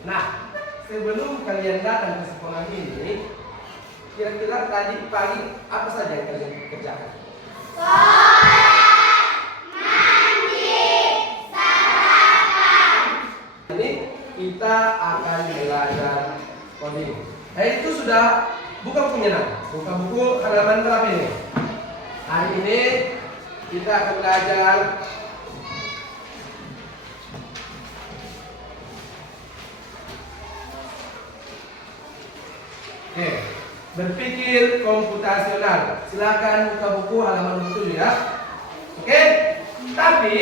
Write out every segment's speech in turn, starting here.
Nah, sebelum kalian datang ke sekolah ini, kira-kira tadi pagi apa saja yang kalian kerjakan? Ini kita akan belajar coding. Nah, itu sudah buka bukunya, buka buku halaman berapa ini? Hari ini kita akan belajar berpikir komputasional. Silakan buka buku halaman 27 ya. Oke. Tapi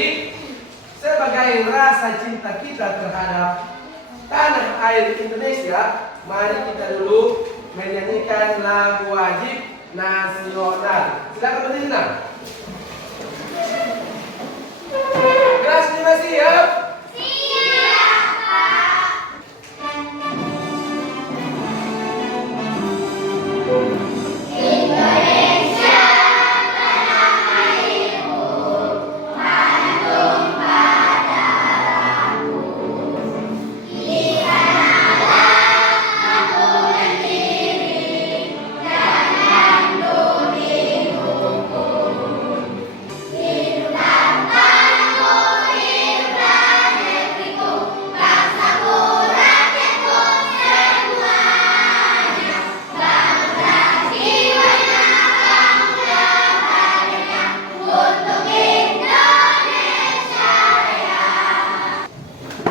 sebagai rasa cinta kita terhadap tanah air Indonesia, mari kita dulu menyanyikan lagu wajib nasional. Silakan berdiri. Kelas 5 siap?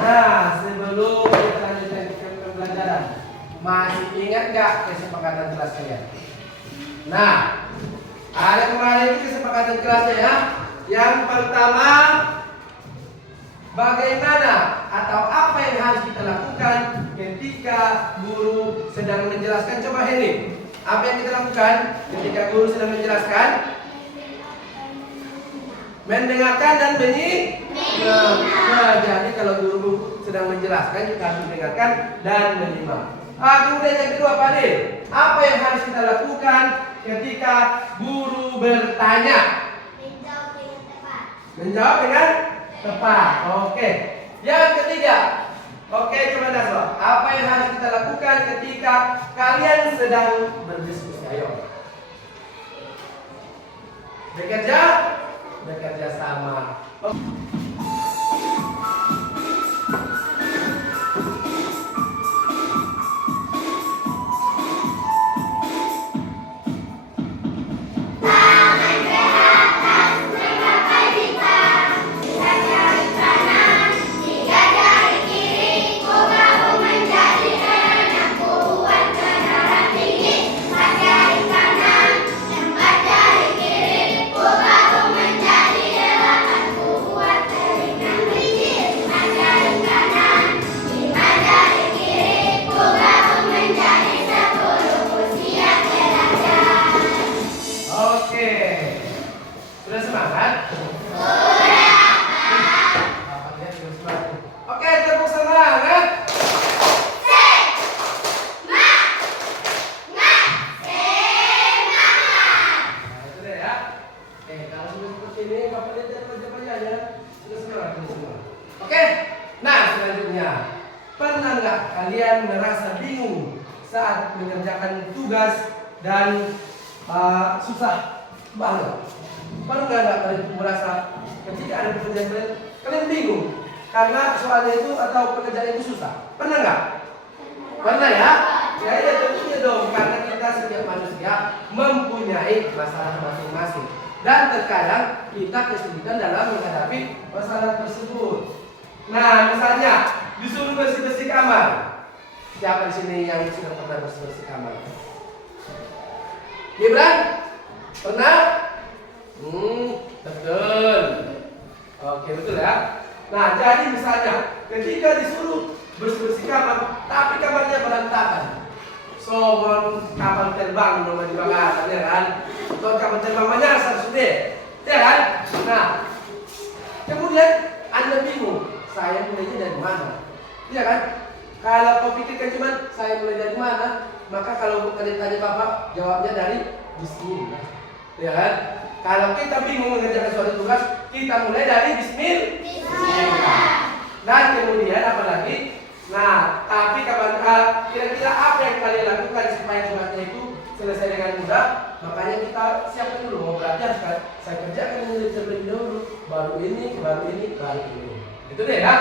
Nah, sebelum kita lanjutkan ke pembelajaran, masih ingat gak kesepakatan kelas kalian? Nah, ada kemarin itu kesepakatan kelasnya ya. Yang pertama, bagaimana atau apa yang harus kita lakukan ketika guru sedang menjelaskan? Coba ini, apa yang kita lakukan ketika guru sedang menjelaskan? Mendengarkan dan Nah, jadi kalau guru sedang menjelaskan kita harus mendengarkan dan menyimak. Kemudian yang kedua, Pak Ade, apa yang harus kita lakukan ketika guru bertanya? Menjawab dengan tepat. Oke. Yang ketiga, oke, coba Naswa, apa yang harus kita lakukan ketika kalian sedang berdiskusi? Ayo. Bekerja sama. Pernah nggak kalian merasa bingung saat mengerjakan tugas dan susah banget? Pernah nggak kalian merasa ketika ada pekerjaan kalian bingung karena soalnya itu atau pekerjaan itu susah? Pernah nggak? Pernah ya? Ya tentunya dong, karena kita setiap manusia mempunyai masalah masing-masing dan terkadang kita kesulitan dalam menghadapi masalah tersebut. Nah, misalnya disuruh bersih-bersih kamar. Siapa di sini yang sudah pernah bersih-bersih kamar? Gibran? Pernah? Betul. Oke, betul ya. Nah, jadi misalnya ketika disuruh bersih-bersih kamar, tapi kamarnya berantakan. Sohon kapal terbang nomor dibakar, ya kan? Atau kapal terbang menyasar sudah, ya kan? Nah, kemudian Anda bingung, saya mulainya dari mana? Iya kan? Kalau kau pikirkan cuma saya mulai dari mana, maka kalau kalian tanya Bapak, jawabnya dari bismillah. Ya kan? Kalau kita bingung mengerjakan suatu tugas, kita mulai dari bismillah. Dan kemudian apa lagi? Nah, siapkan dulu, oh berarti harus saya kerjakan ini terlebih dahulu, baru ini, baru ini, baru ini. Itu deh ya.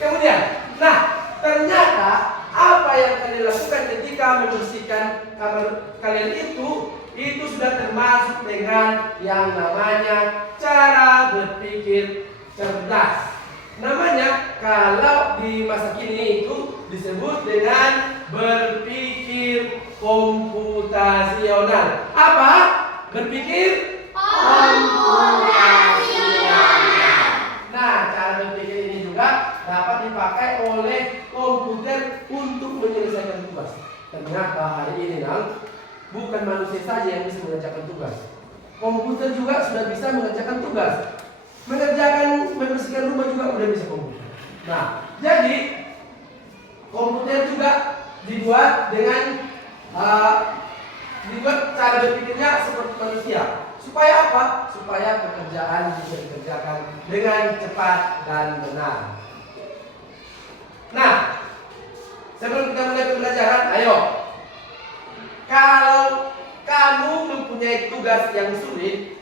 Kemudian, nah ternyata apa yang kalian lakukan ketika membersihkan kamar kalian itu sudah termasuk dengan yang namanya cara berpikir cerdas. Namanya kalau di masa kini itu disebut dengan berpikir komputasional. Apa? Berpikir komputasional. Nah, cara berpikir ini juga dapat dipakai oleh komputer untuk menyelesaikan tugas. Ternyata hari ini bukan manusia saja yang bisa mengerjakan tugas. Komputer juga sudah bisa mengerjakan tugas. Membersihkan rumah juga udah bisa komputer. Nah, jadi komputer juga dibuat dengan cara berpikirnya seperti manusia. Supaya apa? Supaya pekerjaan bisa dikerjakan dengan cepat dan benar. Nah, sebelum kita mulai pembelajaran, ayo. Kalau kamu mempunyai tugas yang sulit,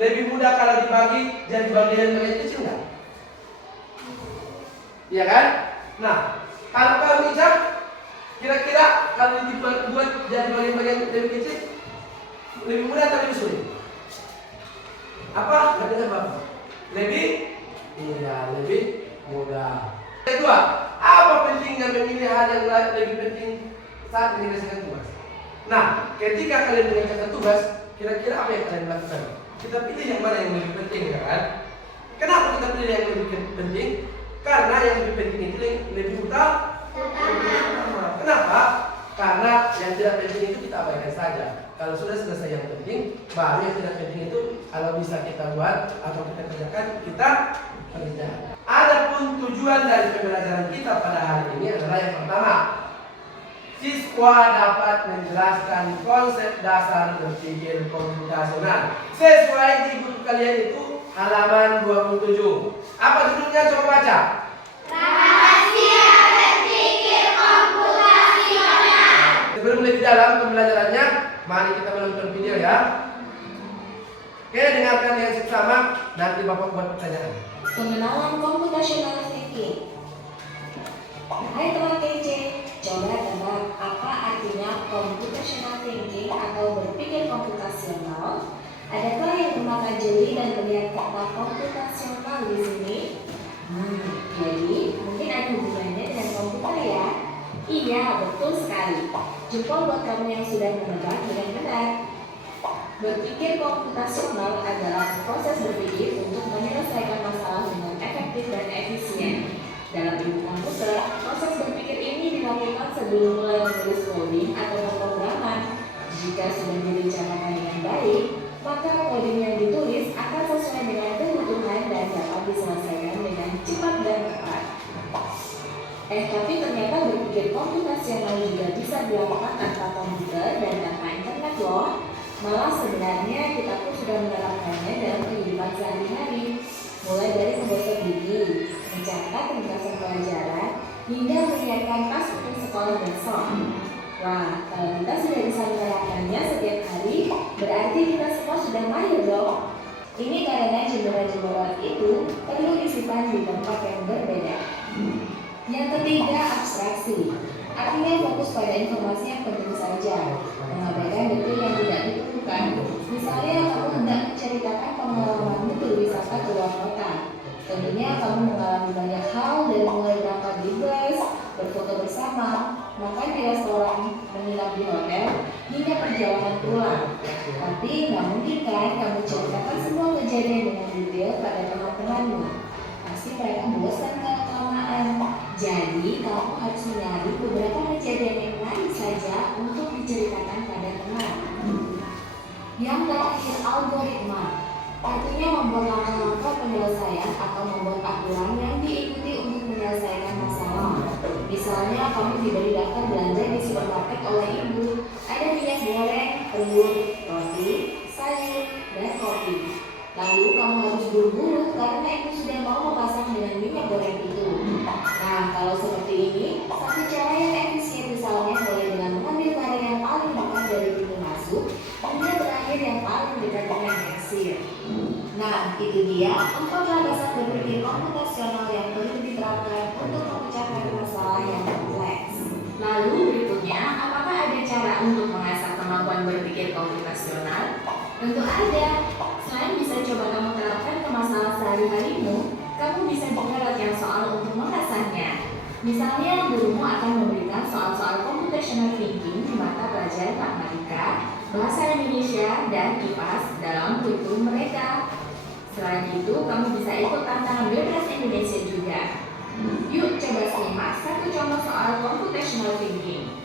lebih mudah kalau dibagi jadi bagian-bagian kecil nggak? Iya kan? Nah, kalau kamu ijab, kira-kira kalau dibuat jadi bagian-bagian lebih kecil, lebih mudah atau lebih sulit? Apa? Nggak dengar Bapak? Lebih? Iya, lebih mudah. Kedua, apa pentingnya memilih hal yang lebih penting saat menyelesaikan tugas? Nah, ketika kalian mengerjakan tugas, kira-kira apa yang kalian lakukan? Kita pilih yang mana yang lebih penting, ya kan? Kenapa kita pilih yang lebih penting? Karena yang lebih penting itu lebih utama. Kenapa? Karena yang tidak penting itu kita abaikan saja. Kalau sudah selesai yang penting, baru yang tidak penting itu kalau bisa kita buat atau kita kerjakan, kita kerjakan. Adapun tujuan dari pembelajaran kita pada hari ini adalah yang pertama, siswa dapat menjelaskan konsep dasar berpikir komputasional. Sesuai di buku kalian itu halaman 27. Apa judulnya? Coba baca. Rahasia berpikir komputasional. Sebelum lebih dalam pembelajarannya, mari kita menonton video ya. Oke, dengarkan dengan seksama. Nanti Bapak buat pertanyaan. Pengenalan computational thinking. Hai teman KC, coba tebak apa artinya computational thinking atau berpikir komputasional? Adakah yang bermata jeli dan melihat kata komputasional di sini? Jadi mungkin ada hubungannya dengan komputer ya? Iya, betul sekali. Jempol buat kamu yang sudah menebak dengan benar. Berpikir komputasional adalah proses berpikir untuk menyelesaikan masalah dengan efektif dan efisien. Dalam ilmu komputer, proses berpikir ini dilakukan sebelum mulai menulis coding atau pemrograman. Jika sudah direncanakan dengan baik, maka coding yang ditulis akan sesuai dengan kebutuhan dan dapat diselesaikan dengan cepat dan tepat. Tapi ternyata berpikir komputasional juga bisa dilakukan tanpa komputer dan tanpa internet loh. Malah sebenarnya kita pun sudah menerapkannya dalam kehidupan sehari-hari, mulai dari menggosok gigi, mencatat ringkasan pelajaran, hingga menyiapkan tas untuk sekolah besok. Wah, kalau kita sudah bisa menerapkannya setiap hari, berarti kita semua sudah mahir dong. Ini karena jendela-jendela itu perlu disimpan di tempat yang berbeda. Yang ketiga, abstraksi. Artinya fokus pada informasi yang penting saja, mengabaikan detail yang tidak diperlukan. Misalnya kamu hendak menceritakan pengalamanmu berwisata ke luar kota. Tentunya kamu mengalami banyak hal dari mulai berangkat di bus, berfoto bersama, makan di restoran, menginap di hotel, hingga perjalanan pulang. Tapi nggak mungkin kan kamu ceritakan semua kejadian dengan detail pada teman-temanmu. Pasti mereka bosan kalau kelamaan. Jadi kamu harus mencari beberapa kejadian yang menarik saja untuk diceritakan pada teman. Yang terakhir, algoritma. Artinya membuat langkah-langkah penyelesaian atau membuat aturan yang diikuti untuk menyelesaikan masalah. Misalnya kamu diberi daftar belanja di supermarket oleh ibu. Ada minyak goreng, telur, roti, sayur, dan kopi. Lalu kamu harus buru-buru karena ibu sudah mau memasak dengan minyak goreng itu. Nah, kalau seperti ini, satu cara yang efisien misalnya mulai dengan mengambil barang yang paling dekat dari pintu masuk hingga terakhir yang paling Tentu ada. Selain bisa coba kamu terapkan ke masalah sehari-harimu, kamu bisa juga latihan soal untuk mengasahnya. Misalnya, gurumu akan memberikan soal-soal computational thinking di mata pelajaran matematika, bahasa Indonesia, dan IPAS dalam kurikulum mereka. Selain itu, kamu bisa ikut tantangan bebas Indonesia juga. Yuk coba simak satu contoh soal computational thinking.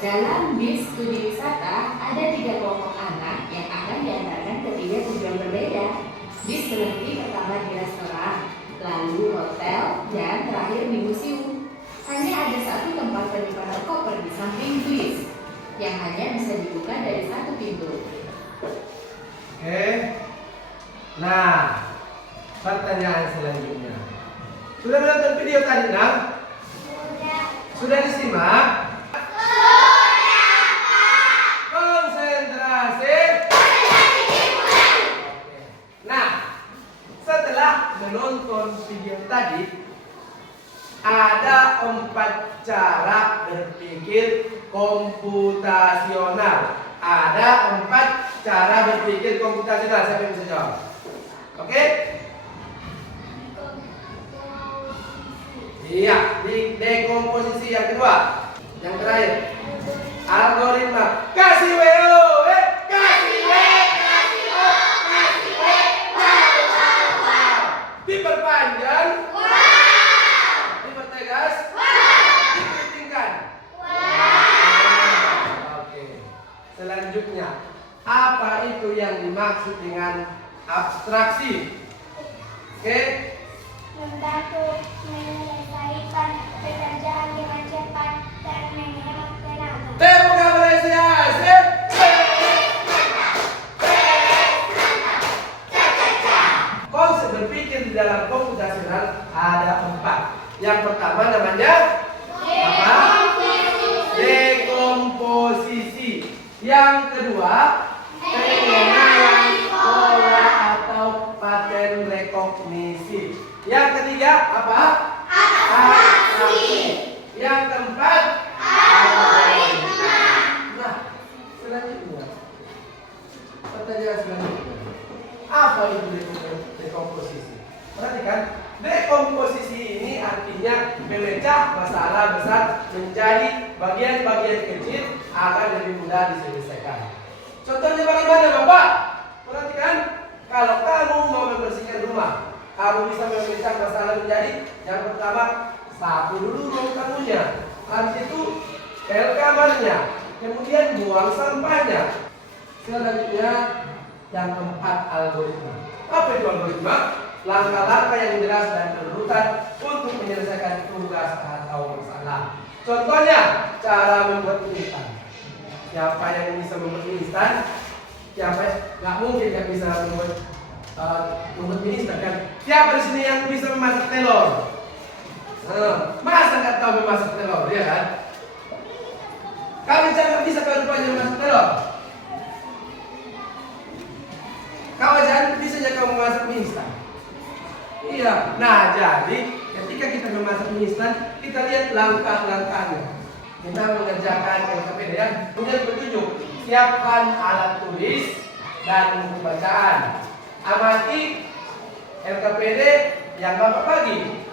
Dalam bis studi wisata, ada 3 kelompok anak yang akan diantarkan ke 3 tujuan berbeda. Bis berhenti pertama di restoran, lalu hotel, dan terakhir di museum. Hanya ada satu tempat penyimpanan koper di samping bis, yang hanya bisa dibuka dari satu pintu. Oke. Nah, pertanyaan selanjutnya. Sudah menonton video tadi, Nang? Sudah disimak? Konsentrasi. Oke. Nah, setelah menonton video tadi, ada 4 cara berpikir komputasional. Ada 4 cara berpikir komputasional. Siapa yang bisa jawab? Oke? Iya, di dekomposisi yang kedua. Yang terakhir, algoritma. Kasih WO, kasih W, kasih O, kasih W, wow. Diperpanjang, dipertegas, dikeritingkan. Oke. Selanjutnya, apa itu yang dimaksud dengan abstraksi? Oke? Membantu menyelesaikan pekerjaan dengan cepat dan menghemat tenaga. Tepuk apresiasi. Konsep berpikir di dalam komputasional ada 4. Yang pertama namanya apa? Dekomposisi. Yang kedua, pengenalan pola atau pattern rekognisi. Yang ketiga apa? Abstraksi. Yang keempat algoritma. Nah, selanjutnya pertanyaan selanjutnya, apa itu dekomposisi? Perhatikan, dekomposisi ini artinya memecah masalah besar menjadi bagian-bagian kecil agar lebih mudah diselesaikan. Contohnya bagaimana, Bapak? Perhatikan, kalau kamu mau membersihkan rumah, kamu bisa memecah masalah menjadi yang pertama, sapu dulu ruang tamunya, habis itu pel kamarnya, kemudian buang sampahnya. Selanjutnya yang keempat, algoritma. Apa itu algoritma? Langkah-langkah yang jelas dan berurutan untuk menyelesaikan tugas atau masalah. Contohnya, cara membuat mie instan. Siapa yang bisa membuat mie instan? Siapa? Nggak mungkin yang bisa membuat mie instan kan? Siapa di sini yang bisa memasak telur? Masa nggak tahu memasak telur, ya kan? Kamu jangan bisa kalau rupanya memasak telur. Kau jangan bisa aja kamu memasak mie instan. Iya. Nah, jadi ketika kita memasak mie instan, kita lihat langkah-langkahnya. Kita mengerjakan LKPD ya. Kemudian petunjuk, siapkan alat tulis dan buku bacaan. Amati LKPD yang Bapak bagi.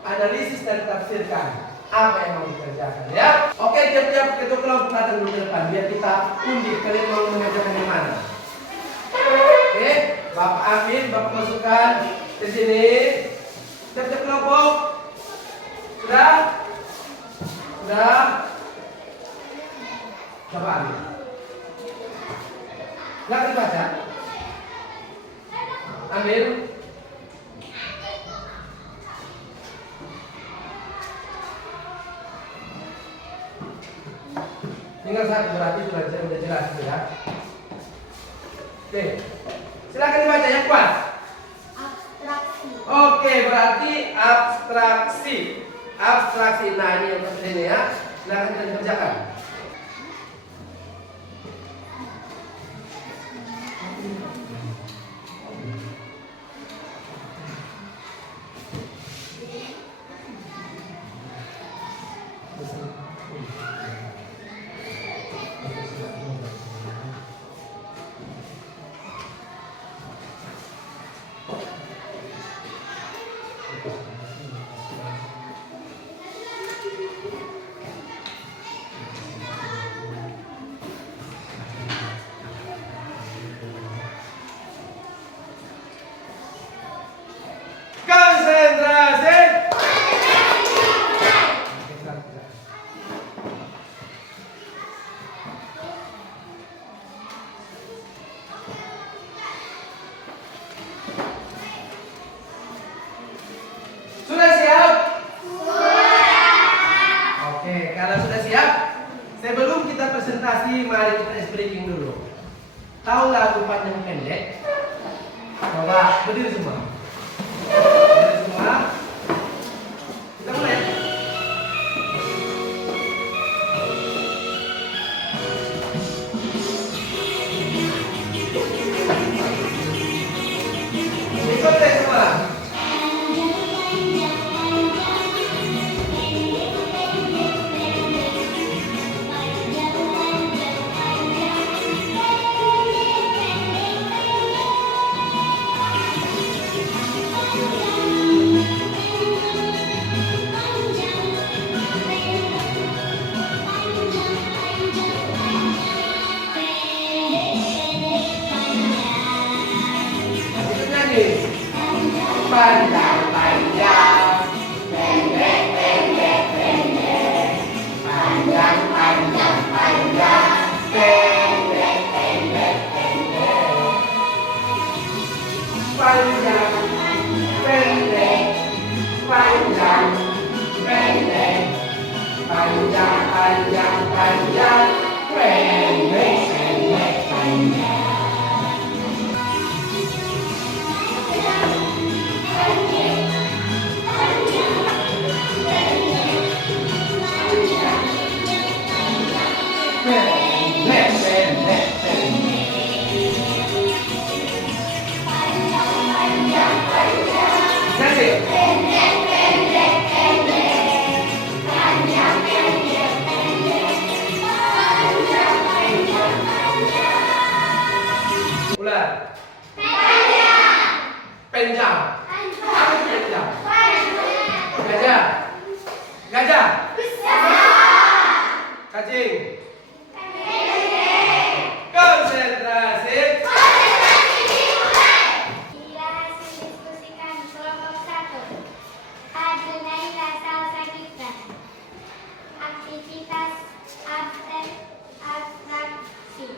Analisis dan tafsirkan apa yang mau dikerjakan ya. Oke, tiap-tiap ketua kelompok datang dulu ke depan biar kita undi kalian mau mengerjakan di mana. Oke, Bapak Amin, Bapak masukkan ke sini. Tiap-tiap kelompok sudah. Coba Amin. Nggak dibaca. Amin. Tinggal satu berarti sudah jelas ya. Oke, silakan dibaca yang kuat. Abstraksi. Oke, berarti abstraksi. Abstraksi. Nah, ini yang ini ya. Silakan kita dikerjakan. Sebelum kita presentasi, mari kita ice breaking dulu. Tahu lagu panjang pendek? Coba berdiri semua. Berdiri semua. Kita mulai. Ikut deh semua. Panjang-panjang, pendek-pendek, panjang-panjang, pendek-pendek, panjang-pendek, panjang-pendek, panjang-panjang, pendek-pendek, panjang. Panjang. Apa itu panjang? Gajah. Gajah. Cacing. Konsentrasi. Inilah hasil diskusi kami kelompok 1. Adunaila salsa kita. Aktivitas abstraksi.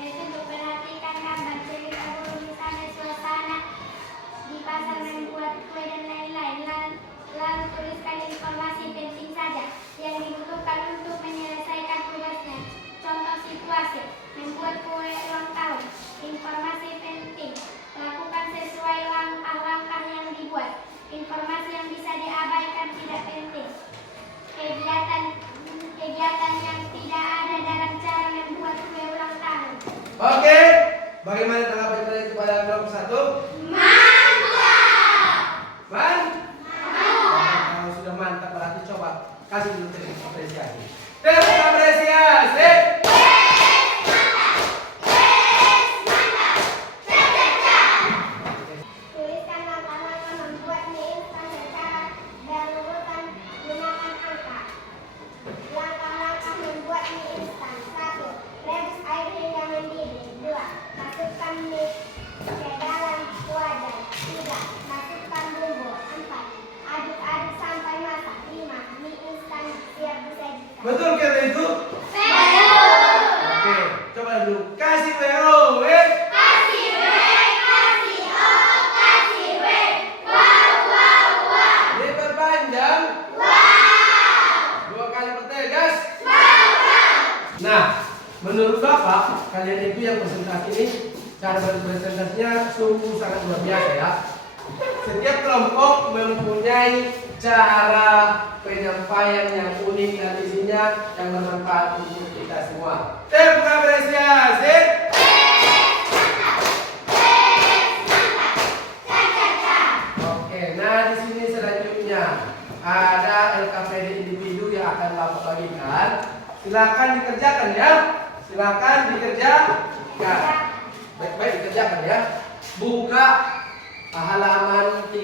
Itu memperhatikan gambar cerita burung sampai suasana di pasar membuat kue dan lain-lain. Lalu tuliskan informasi penting saja yang dibutuhkan untuk menyelesaikan tugasnya. Contoh situasi, membuat kue ulang tahun. Informasi penting, lakukan sesuai langkah-langkah yang dibuat. Informasi yang bisa diabaikan tidak penting. Kegiatan yang tidak ada dalam cara membuat kue ulang tahun. Oke, bagaimana tanggapan kalian kepada kelompok 1? Kalau sudah mantap berarti coba kasih dulu tepuk apresiasi. Tepuk apresiasi. Tuliskan langkah-langkah membuat mie instan secara berurutan gunakan angka. Langkah-langkah membuat mie instan. 1. Rebus air hingga mendidih. 2. Masukkan mie ke dalam wajan. 3. Masukkan bumbu. 4. Aduk-aduk sampai masak. 5. Mie instan siap disajikan. Betul kata itu? Betul. Oke, coba dulu kasih WO, Kasih W, kasih O, kasih W. Wow, wow, wow. diperpanjang. Wow. 2 kali pertegas. Wow. Nah, menurut Bapak, kalian itu yang presentasi ini, cara berpresentasinya sungguh sangat luar biasa ya. Setiap kelompok mempunyai cara penyampaian yang unik dan isinya yang bermanfaat untuk kita semua. Tepuk apresiasi. Oke, nah di sini selanjutnya ada LKPD individu yang akan Bapak bagikan. Silakan dikerjakan ya. Silakan dikerjakan. Baik-baik dikerjakan ya. Buka halaman 30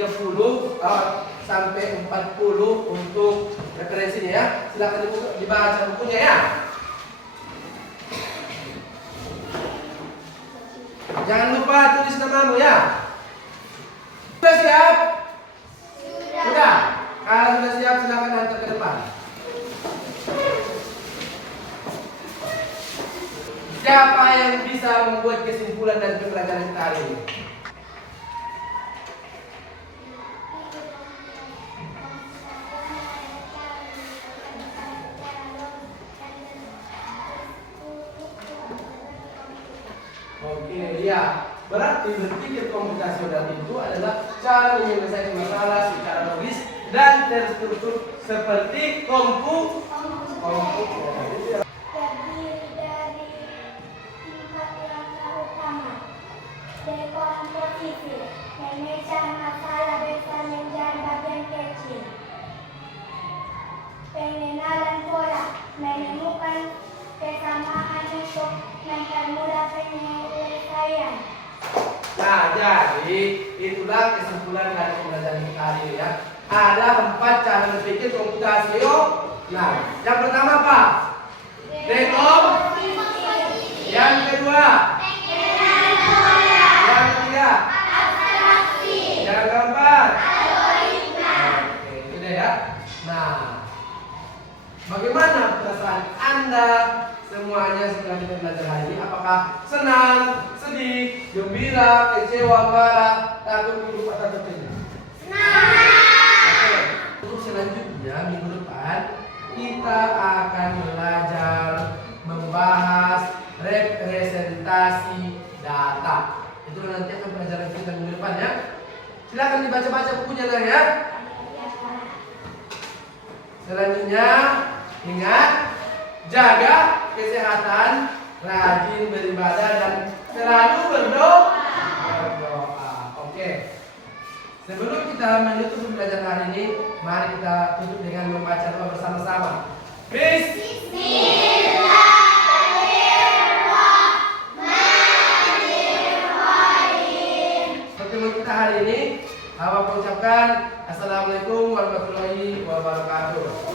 sampai 40 untuk referensinya ya. Silakan dibaca bukunya ya. Jangan lupa tulis namamu ya. Sudah siap? Sudah. Kalau sudah siap silakan hantar ke depan. Siapa yang bisa membuat kesimpulan dari pembelajaran kita hari ini? Oke, ya. Berarti berpikir komputasional itu adalah cara menyelesaikan masalah secara logis dan terstruktur seperti komputer. Terdiri dari 4 langkah utama. Dekomposisi, memecah masalah besar menjadi bagian kecil. Pengenalan pola, menemukan kesamaan untuk mempermudah penyelesaian. Nah, jadi itulah kesimpulan dari pembelajaran kita hari ini ya. Ada 4 cara berpikir komputasi. Nah, yang pertama apa? Dekomposisi. Yang kedua? Yang ketiga? Yang keempat? Oke, itu deh ya. Nah, bagaimana perasaan Anda semuanya setelah kita belajar hari ini? Apakah senang, sedih, gembira, kecewa, marah, takut, gugup, atau terkejut? Oke. Untuk selanjutnya minggu depan kita akan belajar membahas representasi data. Itu nanti akan pelajaran kita minggu depan ya. Silakan dibaca-baca bukunya lah ya. Selanjutnya ingat, jaga kesehatan, rajin beribadah dan selalu berdoa. Oke. Sebelum kita menutup pembelajaran hari ini, mari kita tutup dengan membaca doa bersama-sama. Pertemuan kita hari ini, Bapak ucapkan Assalamualaikum warahmatullahi wabarakatuh.